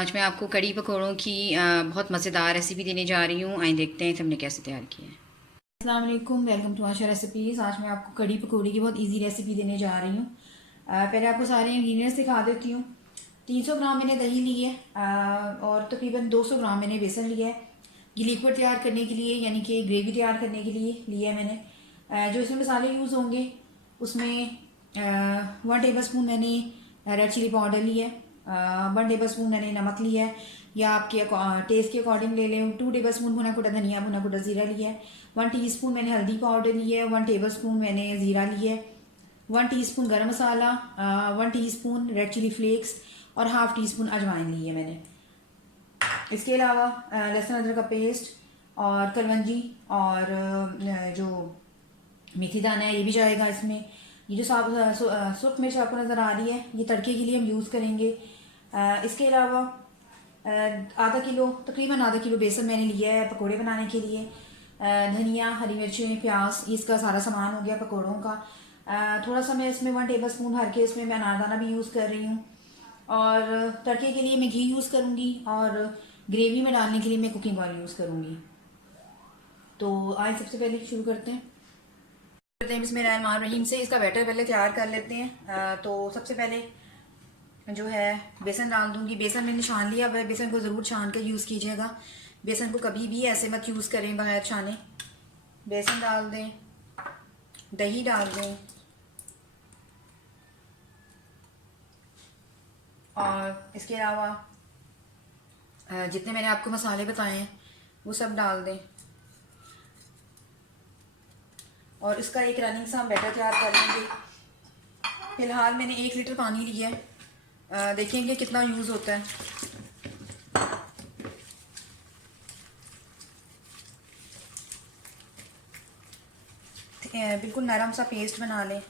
आज मैं आपको कड़ी पकौड़ों की बहुत मज़ेदार रेसिपी देने जा रही हूँ। आइए देखते हैं कि हमने कैसे तैयार किया है। अस्सलाम वालेकुम, वेलकम टू आशा रेसिपीज़। आज मैं आपको कड़ी पकौड़ी की बहुत इजी रेसिपी देने जा रही हूँ। पहले आपको सारे इंग्रेडिएंट्स दिखा देती हूँ। 300 ग्राम मैंने दही ली है और तकरीबन 200 ग्राम मैंने बेसन लिया है। ये लिक्विड तैयार करने के लिए यानी कि ग्रेवी तैयार करने के लिए लिया है मैंने। जो इसमें मसाले यूज़ होंगे उसमें 1 टेबल स्पून मैंने रेड चिली पाउडर लिया है, 1 टेबल स्पून मैंने नमक लिया है या आपके टेस्ट के अकॉर्डिंग ले लें। 2 टेबल स्पून भुना कुटा धनिया, भुना कुटा ज़ीरा लिया है। 1 टीस्पून मैंने हल्दी पाउडर लिया है, 1 टेबल स्पून मैंने ज़ीरा लिया है, 1 टीस्पून गरम मसाला, 1 टीस्पून रेड चिली फ्लेक्स और हाफ़ टी स्पून अजवाइन ली है मैंने। इसके अलावा लहसुन अदरक का पेस्ट और कलवंजी और जो मेथी दाना है ये भी जाएगा इसमें। ये जो सुरख मिर्च आपको नज़र आ रही है ये तड़के के लिए हम यूज़ करेंगे। इसके अलावा तकरीबन आधा किलो बेसन मैंने लिया है पकोड़े बनाने के लिए। धनिया, हरी मिर्चें, प्याज, इसका सारा सामान हो गया पकोड़ों का। थोड़ा सा मैं इसमें 1 टेबल स्पून भर के इसमें मैं अनारदाना भी यूज़ कर रही हूँ। और तड़के के लिए मैं घी यूज़ करूँगी और ग्रेवी में डालने के लिए मैं कुकिंग ऑयल यूज़ करूँगी। तो आज सबसे पहले शुरू करते हैं बिस्मिल्लाहिर्रहमानिर्रहीम से इसका बैटर पहले तैयार कर लेते हैं। तो सबसे पहले जो है बेसन डाल दूंगी। बेसन मैंने छान लिया। वह बेसन को ज़रूर छान कर यूज़ कीजिएगा। बेसन को कभी भी ऐसे मत यूज़ करें बगैर छाने। बेसन डाल दें, दही डाल दें और इसके अलावा जितने मैंने आपको मसाले बताए हैं वो सब डाल दें और इसका एक रनिंग सा हम बैटर तैयार कर लेंगे। फ़िलहाल मैंने 1 लीटर पानी लिया है, देखेंगे कितना यूज़ होता है। बिल्कुल नरम सा पेस्ट बना लें।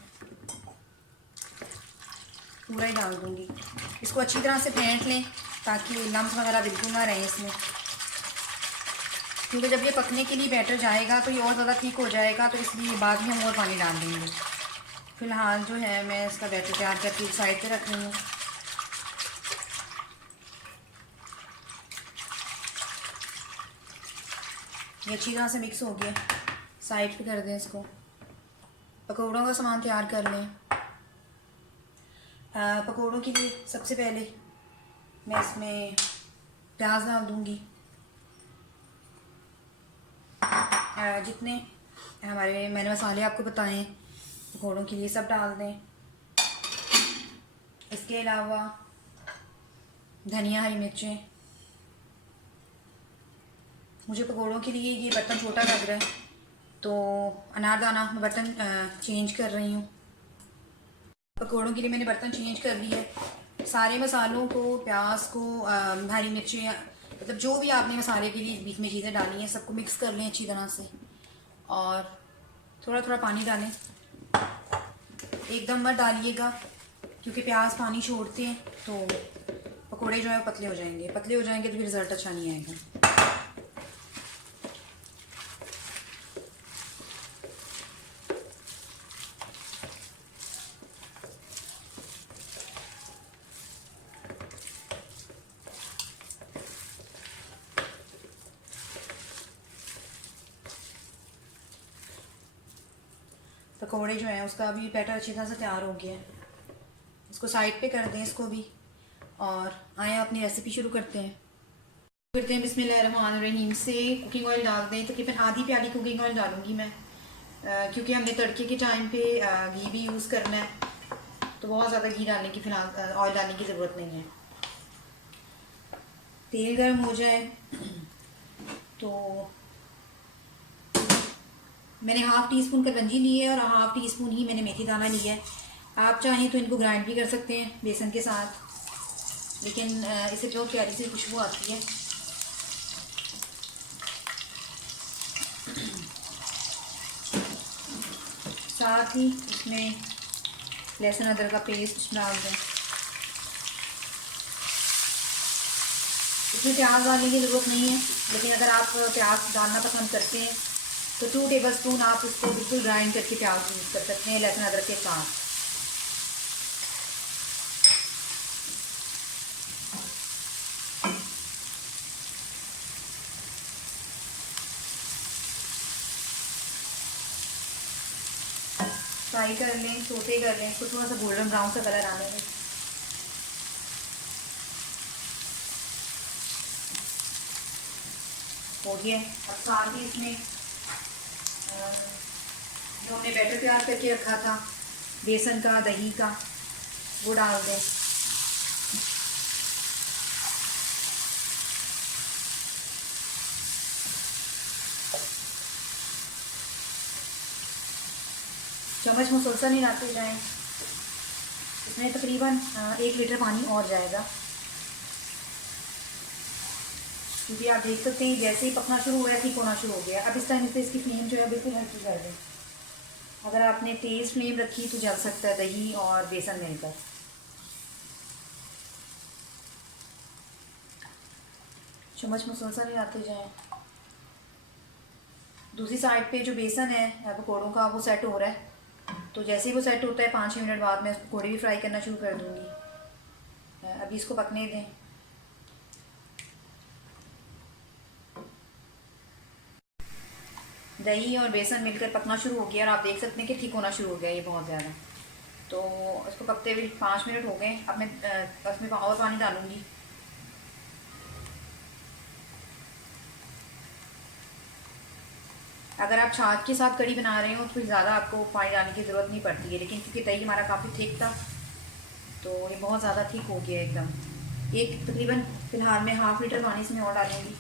पूरा ही डाल दूंगी। इसको अच्छी तरह से फेंट लें ताकि लम्स वगैरह बिल्कुल ना रहें इसमें, क्योंकि जब ये पकने के लिए बैटर जाएगा तो ये और ज़्यादा थिक हो जाएगा, तो इसलिए बाद में हम और पानी डाल देंगे। फ़िलहाल जो है मैं इसका बैटर तैयार करके साइड पे रख रही हूँ। ये अच्छी तरह से मिक्स हो गया। साइड पे कर दें इसको। पकौड़ों का सामान तैयार कर लें। पकौड़ों के लिए सबसे पहले मैं इसमें प्याज डाल दूँगी। जितने हमारे मैंने मसाले आपको बताए हैं पकौड़ों के लिए सब डाल दें। इसके अलावा धनिया, हरी मिर्चें। मुझे पकौड़ों के लिए ये बर्तन छोटा लग रहा है तो अनारदाना मैं बर्तन चेंज कर रही हूँ। पकौड़ों के लिए मैंने बर्तन चेंज कर लिया है। सारे मसालों को, प्याज को, हरी मिर्चें, मतलब जो भी आपने मसाले के लिए बीच में चीज़ें डाली हैं सबको मिक्स कर लें अच्छी तरह से और थोड़ा थोड़ा पानी डालें। एकदम मत डालिएगा क्योंकि प्याज पानी छोड़ते हैं तो पकोड़े जो है पतले हो जाएंगे। पतले हो जाएंगे तो फिर रिज़ल्ट अच्छा नहीं आएगा। पकौड़े जो हैं उसका भी बैटर अच्छी तरह से तैयार हो गया है। इसको साइड पे कर दें इसको भी और आए अपनी रेसिपी शुरू करते हैं बिस्मिल्लाहिर्रहमानिर्रहीम से कुकिंग ऑयल डाल दें। तकरीबन आधी प्याली कुकिंग ऑयल डालूंगी मैं, क्योंकि हमने तड़के के टाइम पे घी भी यूज़ करना है तो बहुत ज़्यादा घी डालने की फिलहाल ऑयल डालने की ज़रूरत नहीं है। तेल गर्म हो जाए तो मैंने हाफ़ टी स्पून कलवंजी ली है और हाफ़ टी स्पून ही मैंने मेथी दाना लिया है। आप चाहें तो इनको ग्राइंड भी कर सकते हैं बेसन के साथ, लेकिन इससे बहुत प्यारी सी खुशबू आती है। साथ ही इसमें लहसुन अदरक का पेस्ट डाल दें। इसमें प्याज डालने की ज़रूरत नहीं है, लेकिन अगर आप प्याज डालना पसंद करते हैं तो 2 टेबलस्पून आप इसको बिल्कुल ग्राइंड करके प्याज यूज़ कर सकते हैं लहसुन अदरक के साथ। फ्राई कर लें, सोते कर लें, इसको थोड़ा सा गोल्डन ब्राउन सा कलर आने दें। हो गया। अब साथ ही इसमें जो हमने बैटर तैयार करके रखा था बेसन का, दही का, वो डाल दें। चम्मच मुसलसल हिलाते जाएं। इसमें तकरीबन 1 लीटर पानी और जाएगा, क्योंकि आप देख सकते हैं जैसे ही पकना शुरू हुआ है ठीक होना शुरू हो गया। अब इस टाइम से इसकी फ्लेम जो है बिल्कुल हल्की कर दें। अगर आपने तेज़ फ्लेम रखी तो जल सकता है दही और बेसन मिलकर। चम्मच मुसलसल हिलाते जाएं। दूसरी साइड पे जो बेसन है पकौड़ों का वो सेट हो रहा है, तो जैसे ही वो सेट होता है 5-6 मिनट बाद मैं पकौड़े भी फ्राई करना शुरू कर दूँगी। अभी इसको पकने दें। दही और बेसन मिलकर पकना शुरू हो गया और आप देख सकते हैं कि ठीक होना शुरू हो गया ये बहुत ज़्यादा। तो इसको पकते हुए 5 मिनट हो गए। अब मैं इसमें और पानी डालूँगी। अगर आप छाछ के साथ कड़ी बना रहे हो तो ज़्यादा आपको पानी डालने की ज़रूरत नहीं पड़ती है, लेकिन क्योंकि दही हमारा काफ़ी थिक था तो ये बहुत ज़्यादा थिक हो गया एकदम। एक तकरीबन फ़िलहाल मैं 1/2 लीटर पानी इसमें और डालूँगी।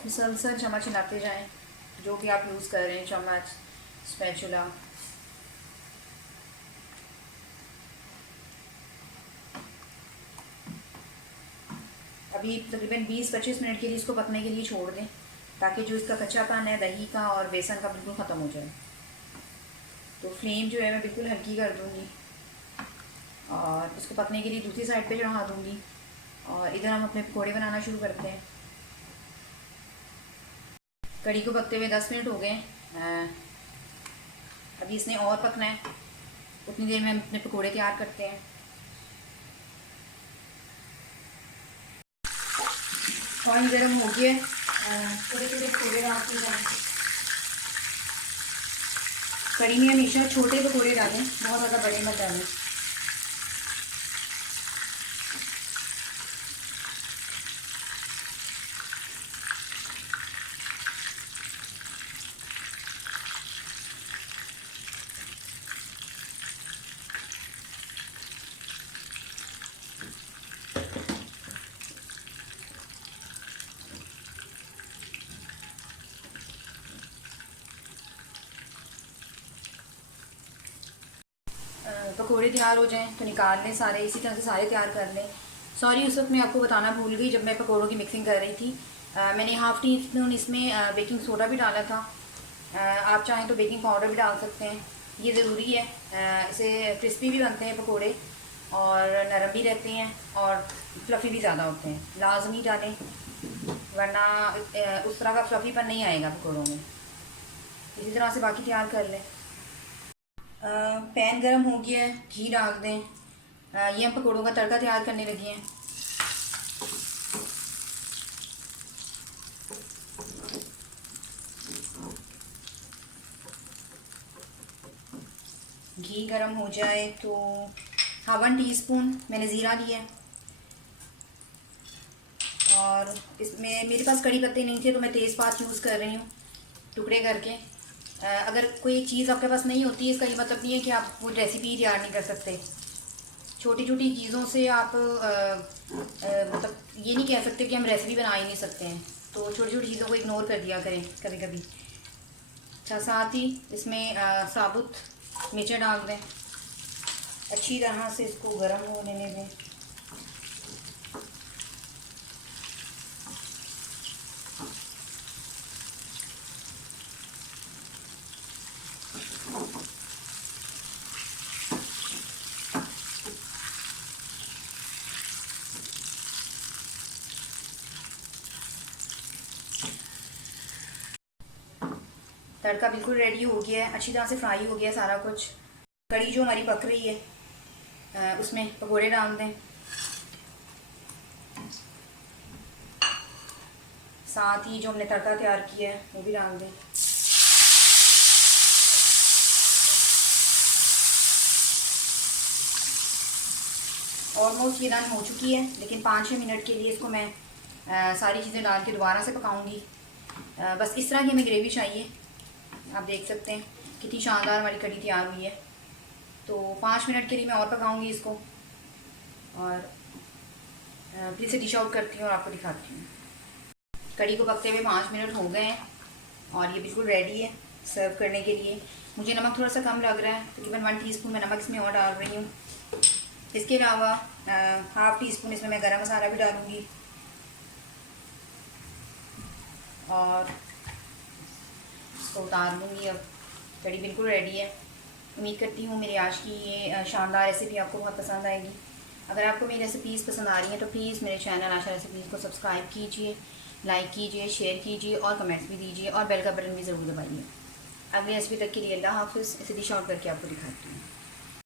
मुसलसल चम्मच हिलाते जाएं, जो भी आप यूज़ कर रहे हैं, चम्मच, स्पैचुला। अभी तकरीबन 20-25 मिनट के लिए इसको पकने के लिए छोड़ दें, ताकि जो इसका कच्चापन है दही का और बेसन का बिल्कुल ख़त्म हो जाए। तो फ्लेम जो है मैं बिल्कुल हल्की कर दूँगी और इसको पकने के लिए दूसरी साइड पे चढ़ा दूँगी और इधर हम अपने पकौड़े बनाना शुरू करते हैं। कड़ी को पकते हुए 10 मिनट हो गए। अभी इसने और पकना है, उतनी देर में हम अपने पकौड़े तैयार करते हैं। ऑयल गर्म हो गया, छोटे छोटे पकौड़े डालते हैं। कड़ी में हमेशा छोटे पकौड़े डालें, बहुत ज़्यादा बड़े मत डालें। पकौड़े तैयार हो जाएं तो निकाल लें सारे, इसी तरह से सारे तैयार कर लें। सॉरी, उस वक्त मैं आपको बताना भूल गई, जब मैं पकौड़ों की मिक्सिंग कर रही थी मैंने 1/2 टी स्पून इसमें बेकिंग सोडा भी डाला था। आप चाहें तो बेकिंग पाउडर भी डाल सकते हैं, ये ज़रूरी है। इससे क्रिस्पी भी बनते हैं पकौड़े और नरम भी रहते हैं और फ्लफ़ी भी ज़्यादा होते हैं। लाजमी डालें, वरना उस तरह का फ्लफ़ीपन नहीं आएगा पकौड़ों में। इसी तरह से बाकी तैयार कर लें। पैन गरम हो गया है, घी डाल दें। ये हम पकौड़ों का तड़का तैयार करने लगे हैं। घी गरम हो जाए तो 1 टीस्पून मैंने ज़ीरा लिया है और इसमें मेरे पास कड़ी पत्ते नहीं थे तो मैं तेज़पात यूज़ कर रही हूँ टुकड़े करके। अगर कोई चीज़ आपके पास नहीं होती है इसका ये मतलब नहीं है कि आप वो रेसिपी तैयार नहीं कर सकते। छोटी छोटी चीज़ों से आप मतलब ये नहीं कह सकते कि हम रेसिपी बना ही नहीं सकते हैं, तो छोटी छोटी चीज़ों को इग्नोर कर दिया करें कभी कभी। अच्छा, साथ ही इसमें साबुत मिर्चें डाल दें, अच्छी तरह से इसको गर्म होने दें। तड़का बिल्कुल रेडी हो गया है, अच्छी तरह से फ्राई हो गया सारा कुछ। कड़ी जो हमारी पक रही है उसमें पकौड़े डाल दें। साथ ही जो हमने तड़का तैयार किया है वो भी डाल दें। ऑलमोस्ट ये डन हो चुकी है, लेकिन 5-6 मिनट के लिए इसको मैं सारी चीज़ें डाल के दोबारा से पकाऊंगी। बस इस तरह की हमें ग्रेवी चाहिए। आप देख सकते हैं कितनी शानदार हमारी कढ़ी तैयार हुई है। तो 5 मिनट के लिए मैं और पकाऊंगी इसको, और फिर से डिश आउट करती हूँ और आपको दिखाती हूँ। कढ़ी को पकते हुए 5 मिनट हो गए हैं और ये बिल्कुल रेडी है सर्व करने के लिए। मुझे नमक थोड़ा सा कम लग रहा है, तकरीबन 1 टीस्पून मैं नमक इसमें और डाल रही हूँ। इसके अलावा हाफ़ टी स्पून इसमें मैं गरम मसाला भी डालूँगी, और इसको उतार लूँगी। अब कढ़ी बिल्कुल रेडी है। उम्मीद करती हूँ मेरी आज की ये शानदार रेसिपी आपको बहुत पसंद आएगी। अगर आपको मेरी रेसिपीज़ पसंद आ रही हैं तो प्लीज़ मेरे चैनल आशा रेसिपीज़ को सब्सक्राइब कीजिए, लाइक कीजिए, शेयर कीजिए और कमेंट्स भी दीजिए, और बेल का बटन भी ज़रूर दबाइए। अगली रेसिपी तक के लिए अल्लाह हाफ़िज़। इसे डिश आउट करके आपको दिखाती हूँ।